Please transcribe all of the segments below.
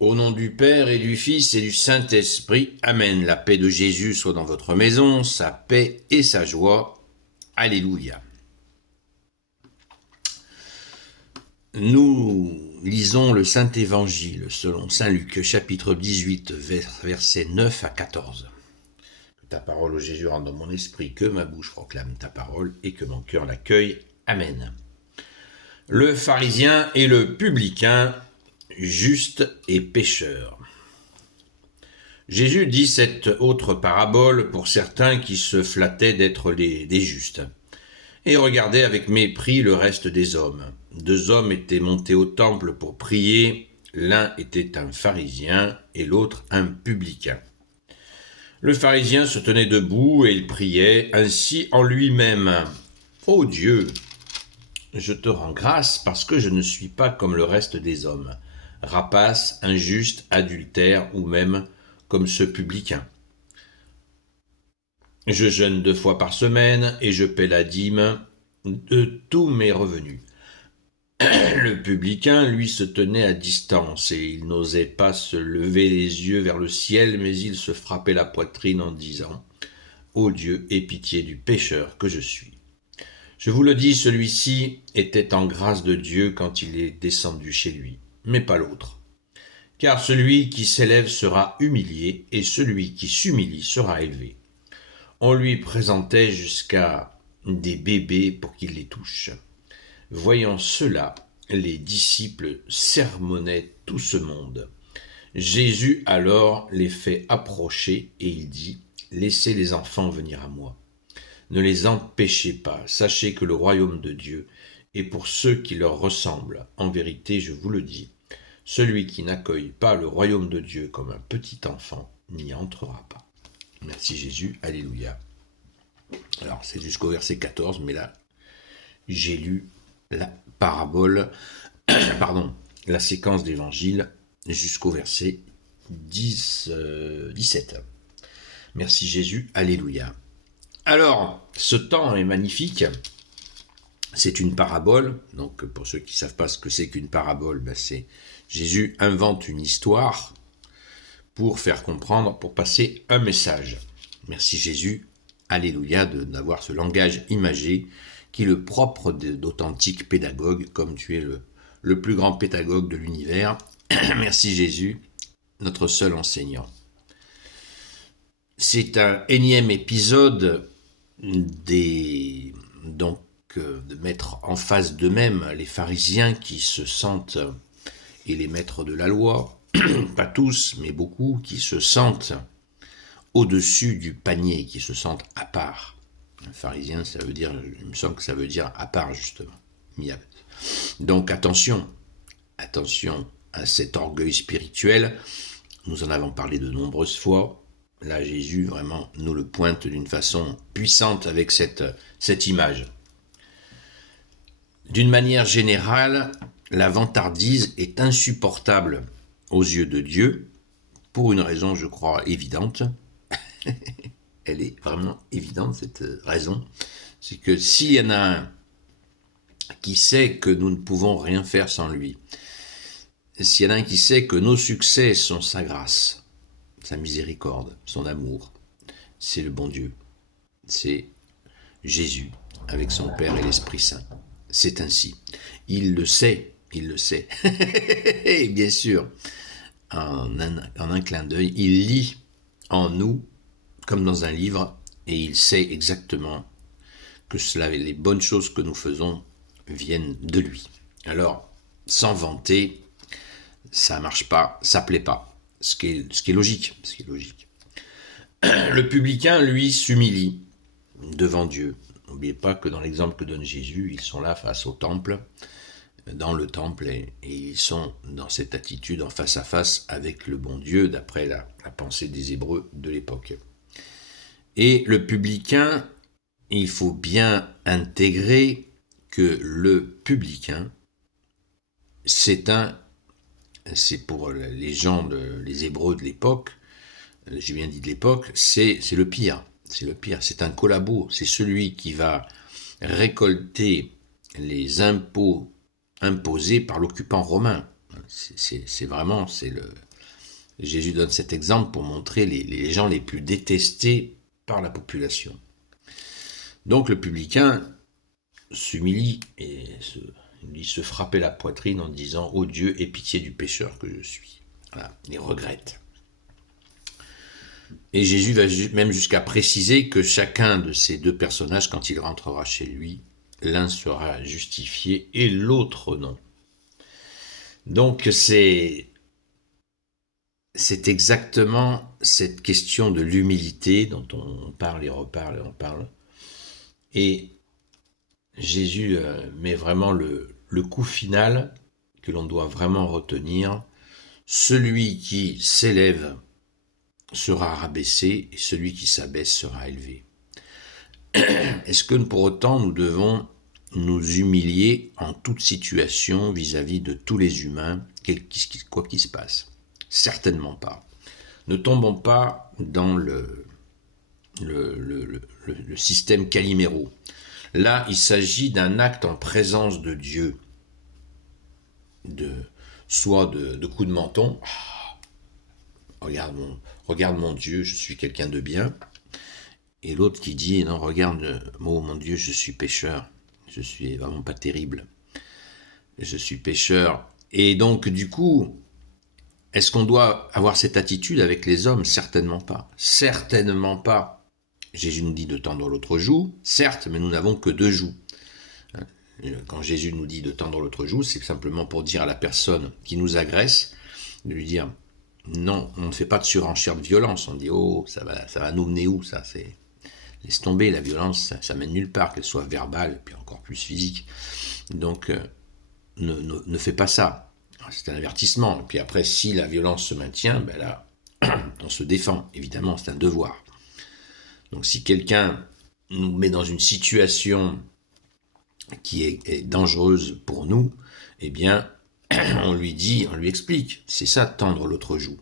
Au nom du Père et du Fils et du Saint-Esprit, Amen. La paix de Jésus soit dans votre maison, sa paix et sa joie. Alléluia. Nous lisons le Saint-Évangile selon Saint Luc, chapitre 18, versets 9 à 14. Que ta parole, ô Jésus, rende dans mon esprit, que ma bouche proclame ta parole et que mon cœur l'accueille. Amen. Le pharisien et le publicain, juste et pécheur. Jésus dit cette autre parabole pour certains qui se flattaient d'être des justes et regardaient avec mépris le reste des hommes. 2 hommes étaient montés au temple pour prier, l'un était un pharisien et l'autre un publicain. Le pharisien se tenait debout et il priait ainsi en lui-même. « Ô Dieu, je te rends grâce parce que je ne suis pas comme le reste des hommes, rapace, injuste, adultère ou même comme ce publicain. Je jeûne 2 fois par semaine et je paie la dîme de tous mes revenus. » Le publicain, lui, se tenait à distance et il n'osait pas se lever les yeux vers le ciel, mais il se frappait la poitrine en disant « Ô Dieu, aie pitié du pécheur que je suis. » Je vous le dis, celui-ci était en grâce de Dieu quand il est descendu chez lui, mais pas l'autre. Car celui qui s'élève sera humilié, et celui qui s'humilie sera élevé. On lui présentait jusqu'à des bébés pour qu'il les touche. Voyant cela, les disciples sermonnaient tout ce monde. Jésus alors les fait approcher, et il dit « Laissez les enfants venir à moi. Ne les empêchez pas, sachez que le royaume de Dieu est pour ceux qui leur ressemblent. En vérité, je vous le dis, celui qui n'accueille pas le royaume de Dieu comme un petit enfant n'y entrera pas. » Merci Jésus, alléluia. Alors c'est jusqu'au verset 14, mais là, j'ai lu la parabole, la séquence d'évangile jusqu'au verset 17. Merci Jésus, alléluia. Alors, ce temps est magnifique, c'est une parabole, donc pour ceux qui ne savent pas ce que c'est qu'une parabole, c'est Jésus invente une histoire pour faire comprendre, pour passer un message. Merci Jésus, alléluia, d'avoir ce langage imagé qui est le propre d'authentiques pédagogues, comme tu es le plus grand pédagogue de l'univers. Merci Jésus, notre seul enseignant. C'est un énième épisode de mettre en face d'eux-mêmes les pharisiens qui se sentent, et les maîtres de la loi, pas tous, mais beaucoup, qui se sentent au-dessus du panier, qui se sentent à part. Un pharisien, ça veut dire, il me semble que ça veut dire à part, justement. Donc attention à cet orgueil spirituel. Nous en avons parlé de nombreuses fois. Là, Jésus, vraiment, nous le pointe d'une façon puissante avec cette image. D'une manière générale, la vantardise est insupportable aux yeux de Dieu, pour une raison, je crois, évidente. Elle est vraiment évidente, cette raison. C'est que s'il y en a un qui sait que nous ne pouvons rien faire sans lui, s'il y en a un qui sait que nos succès sont sa grâce, sa miséricorde, son amour, c'est le bon Dieu. C'est Jésus, avec son Père et l'Esprit Saint. C'est ainsi. Il le sait. Et bien sûr, en un clin d'œil, il lit en nous, comme dans un livre, et il sait exactement que les bonnes choses que nous faisons viennent de lui. Alors, sans vanter, ça marche pas, ça plaît pas. Ce qui est logique. Le publicain, lui, s'humilie devant Dieu. N'oubliez pas que dans l'exemple que donne Jésus, ils sont là face au temple, dans le temple, et ils sont dans cette attitude en face à face avec le bon Dieu, d'après la pensée des Hébreux de l'époque. Et le publicain, il faut bien intégrer que le publicain, c'est pour les gens, les Hébreux de l'époque, j'ai bien dit de l'époque, c'est le pire. C'est un collabo. C'est celui qui va récolter les impôts imposés par l'occupant romain. C'est Jésus donne cet exemple pour montrer les gens les plus détestés par la population. Donc le publicain s'humilie et se frappait la poitrine en disant « Ô Dieu, aie pitié du pécheur que je suis ». Voilà, il regrette. Et Jésus va même jusqu'à préciser que chacun de ces deux personnages, quand il rentrera chez lui, l'un sera justifié et l'autre non. Donc c'est exactement cette question de l'humilité dont on parle et reparle et on parle. Et Jésus met vraiment le coup final que l'on doit vraiment retenir. Celui qui s'élève sera rabaissé et celui qui s'abaisse sera élevé. Est-ce que pour autant nous devons nous humilier en toute situation vis-à-vis de tous les humains, quoi qu'il se passe? Certainement pas. Ne tombons pas dans le système Calimero. Là, il s'agit d'un acte en présence de Dieu, soit de coups de menton. Regarde mon Dieu, je suis quelqu'un de bien. Et l'autre qui dit, non, regarde, oh mon Dieu, je suis pécheur. Je suis vraiment pas terrible. Je suis pécheur. Et donc, du coup, est-ce qu'on doit avoir cette attitude avec les hommes? Certainement pas. Certainement pas. Jésus nous dit de tendre l'autre joue, certes, mais nous n'avons que deux joues. Quand Jésus nous dit de tendre l'autre joue, c'est simplement pour dire à la personne qui nous agresse, de lui dire non, on ne fait pas de surenchère de violence. On dit oh, ça va nous mener où ça? Laisse tomber, la violence, ça mène nulle part, qu'elle soit verbale, puis encore plus physique. Donc, ne fais pas ça. C'est un avertissement. Et puis après, si la violence se maintient, ben là, on se défend. Évidemment, c'est un devoir. Donc, si quelqu'un nous met dans une situation qui est dangereuse pour nous, eh bien, on lui explique. C'est ça, tendre l'autre joue.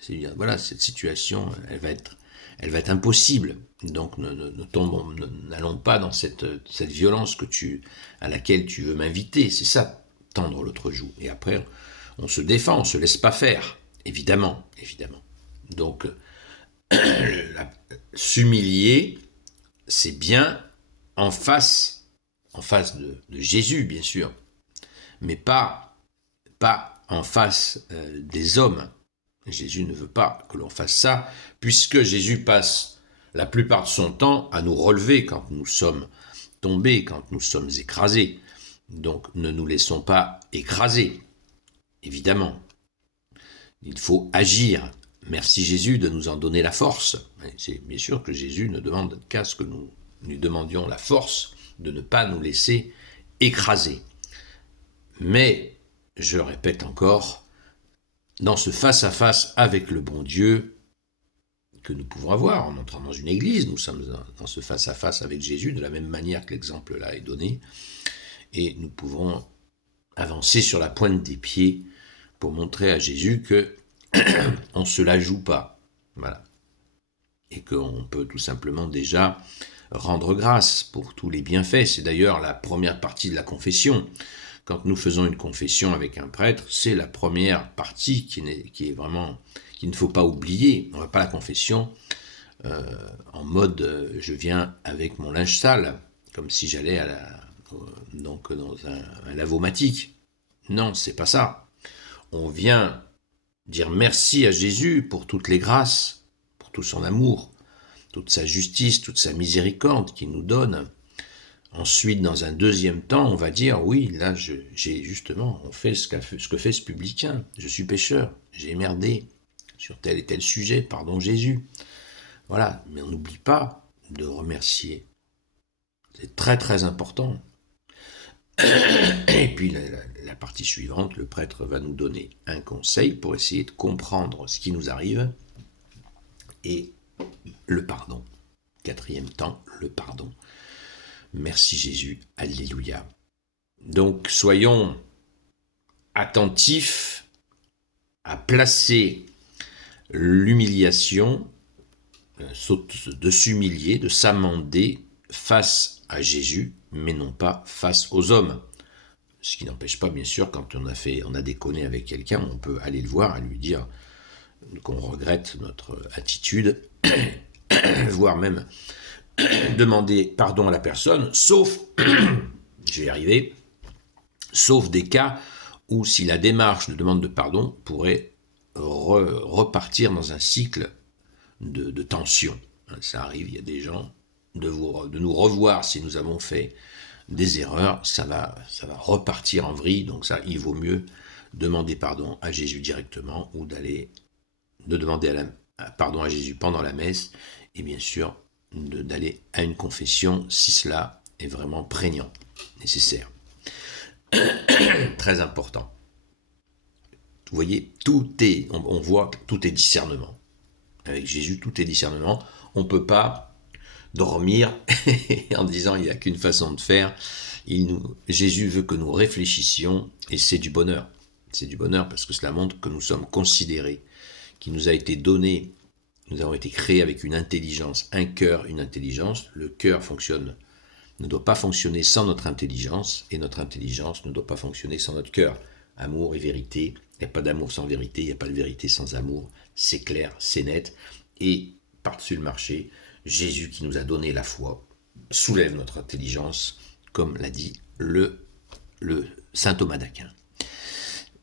C'est-à-dire, voilà, cette situation, elle va être impossible. Donc, n'allons pas dans cette violence à laquelle tu veux m'inviter. C'est ça, tendre l'autre joue. Et après, on se défend, on se laisse pas faire. Évidemment. Donc, s'humilier, c'est bien en face de Jésus, bien sûr, mais pas en face des hommes. Jésus ne veut pas que l'on fasse ça, puisque Jésus passe la plupart de son temps à nous relever quand nous sommes tombés, quand nous sommes écrasés. Donc ne nous laissons pas écraser, évidemment. Il faut agir. Merci Jésus de nous en donner la force. C'est bien sûr que Jésus ne demande qu'à ce que nous lui demandions la force de ne pas nous laisser écraser. Mais, je le répète encore, dans ce face-à-face avec le bon Dieu que nous pouvons avoir en entrant dans une église, nous sommes dans ce face-à-face avec Jésus de la même manière que l'exemple là est donné, et nous pouvons avancer sur la pointe des pieds pour montrer à Jésus que on ne se la joue pas, voilà, et qu'on peut tout simplement déjà rendre grâce pour tous les bienfaits. C'est d'ailleurs la première partie de la confession. Quand nous faisons une confession avec un prêtre, c'est la première partie qui est vraiment, qu'il ne faut pas oublier. On ne va pas la confession en mode je viens avec mon linge sale, comme si j'allais donc dans un lavomatique. Non, c'est pas ça. On vient dire merci à Jésus pour toutes les grâces, pour tout son amour, toute sa justice, toute sa miséricorde qu'il nous donne. Ensuite, dans un deuxième temps, on va dire, oui, là, on fait ce que fait ce publicain. Je suis pécheur, j'ai merdé sur tel et tel sujet, pardon Jésus. Voilà, mais on n'oublie pas de remercier. C'est très très important. Et puis la partie suivante, le prêtre va nous donner un conseil pour essayer de comprendre ce qui nous arrive et le pardon. Quatrième temps, le pardon. Merci Jésus, alléluia. Donc soyons attentifs à placer l'humiliation, de s'humilier, de s'amender face à Jésus, mais non pas face aux hommes. Ce qui n'empêche pas, bien sûr, quand on a déconné avec quelqu'un, on peut aller le voir et lui dire qu'on regrette notre attitude, voire même demander pardon à la personne, sauf, je vais y arriver, sauf des cas où si la démarche de demande de pardon pourrait repartir dans un cycle de tension. Ça arrive, il y a des gens, de nous revoir si nous avons fait des erreurs, ça va repartir en vrille, donc ça, il vaut mieux demander pardon à Jésus directement ou de demander pardon à Jésus pendant la messe et bien sûr d'aller à une confession si cela est vraiment prégnant, nécessaire. Très important. Vous voyez, on voit que tout est discernement. Avec Jésus, tout est discernement. On ne peut pas dormir en disant il n'y a qu'une façon de faire. Jésus veut que nous réfléchissions et c'est du bonheur. C'est du bonheur parce que cela montre que nous sommes considérés, qu'il nous a été donné, nous avons été créés avec une intelligence, un cœur, une intelligence. Le cœur ne doit pas fonctionner sans notre intelligence et notre intelligence ne doit pas fonctionner sans notre cœur. Amour et vérité, il n'y a pas d'amour sans vérité, il n'y a pas de vérité sans amour, c'est clair, c'est net. Et par-dessus le marché, Jésus qui nous a donné la foi soulève notre intelligence, comme l'a dit le saint Thomas d'Aquin.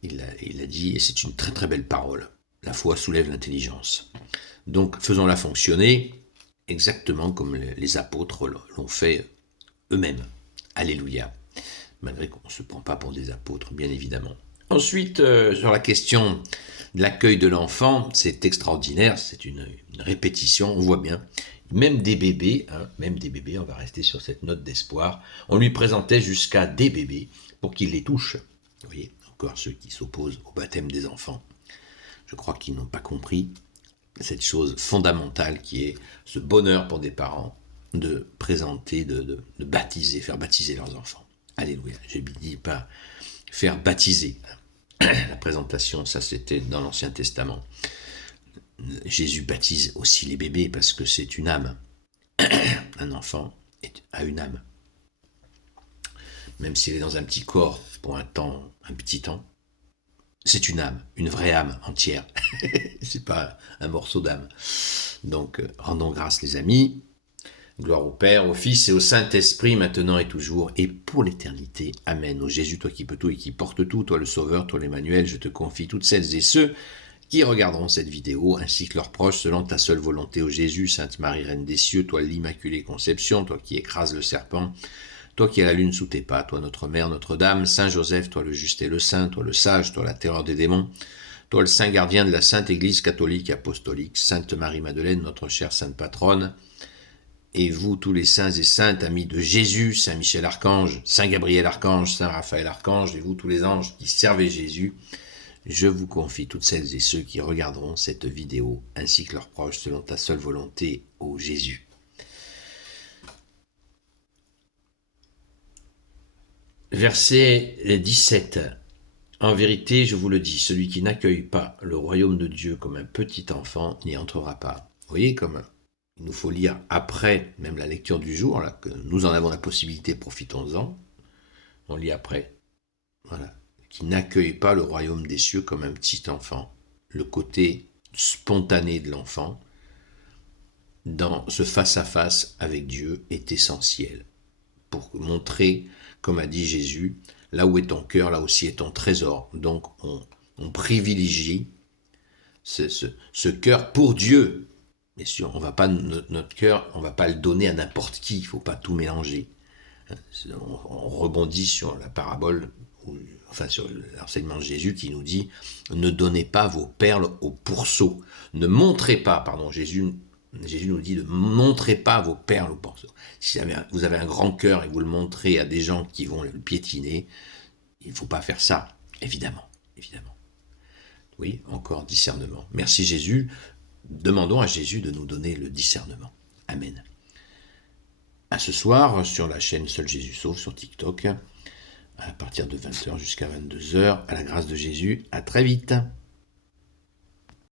Il a dit, et c'est une très très belle parole, la foi soulève l'intelligence. Donc faisons-la fonctionner exactement comme les apôtres l'ont fait eux-mêmes. Alléluia. Malgré qu'on ne se prend pas pour des apôtres, bien évidemment. Ensuite, sur la question de l'accueil de l'enfant, c'est extraordinaire, c'est une répétition, on voit bien. Même des bébés, on va rester sur cette note d'espoir, on lui présentait jusqu'à des bébés pour qu'il les touche. Vous voyez, encore ceux qui s'opposent au baptême des enfants. Je crois qu'ils n'ont pas compris cette chose fondamentale qui est ce bonheur pour des parents de présenter, de baptiser, faire baptiser leurs enfants. Alléluia, je ne dis pas faire baptiser. La présentation, ça c'était dans l'Ancien Testament. Jésus baptise aussi les bébés parce que c'est une âme. Un enfant a une âme. Même s'il est dans un petit corps pour un petit temps, c'est une âme, une vraie âme entière. C'est pas un morceau d'âme. Donc, rendons grâce les amis. Gloire au Père, au Fils et au Saint-Esprit, maintenant et toujours, et pour l'éternité. Amen. Ô Jésus, toi qui peux tout et qui porte tout, toi le Sauveur, toi l'Emmanuel, je te confie toutes celles et ceux qui regarderont cette vidéo, ainsi que leurs proches, selon ta seule volonté, ô Jésus, Sainte Marie, Reine des cieux, toi l'Immaculée Conception, toi qui écrases le serpent, toi qui as la lune sous tes pas, toi notre Mère, Notre-Dame, Saint Joseph, toi le juste et le saint, toi le sage, toi la terreur des démons, toi le saint gardien de la Sainte Église catholique et apostolique, Sainte Marie-Madeleine, notre chère Sainte Patronne, et vous, tous les saints et saintes, amis de Jésus, Saint Michel Archange, Saint Gabriel Archange, Saint Raphaël Archange, et vous, tous les anges qui servez Jésus, je vous confie toutes celles et ceux qui regarderont cette vidéo, ainsi que leurs proches, selon ta seule volonté, ô Jésus. Verset 17. En vérité, je vous le dis, celui qui n'accueille pas le royaume de Dieu comme un petit enfant n'y entrera pas. Vous voyez comme il nous faut lire après, même la lecture du jour, là, que nous en avons la possibilité, profitons-en. On lit après. Voilà. Qui n'accueille pas le royaume des cieux comme un petit enfant. Le côté spontané de l'enfant dans ce face-à-face avec Dieu est essentiel. Pour montrer, comme a dit Jésus, là où est ton cœur, là aussi est ton trésor. Donc on privilégie ce cœur pour Dieu. Bien sûr, on va pas notre cœur, on va pas le donner à n'importe qui, il faut pas tout mélanger. On rebondit sur la parabole, sur l'enseignement de Jésus qui nous dit « Ne donnez pas vos perles aux pourceaux ». Ne montrez pas, Jésus nous dit « Ne montrez pas vos perles aux pourceaux ». Si vous avez un grand cœur et vous le montrez à des gens qui vont le piétiner, il ne faut pas faire ça, évidemment. Oui, encore discernement. Merci Jésus. Demandons à Jésus de nous donner le discernement. Amen. À ce soir, sur la chaîne Seul Jésus Sauve, sur TikTok, à partir de 20h jusqu'à 22h, à la grâce de Jésus. À très vite.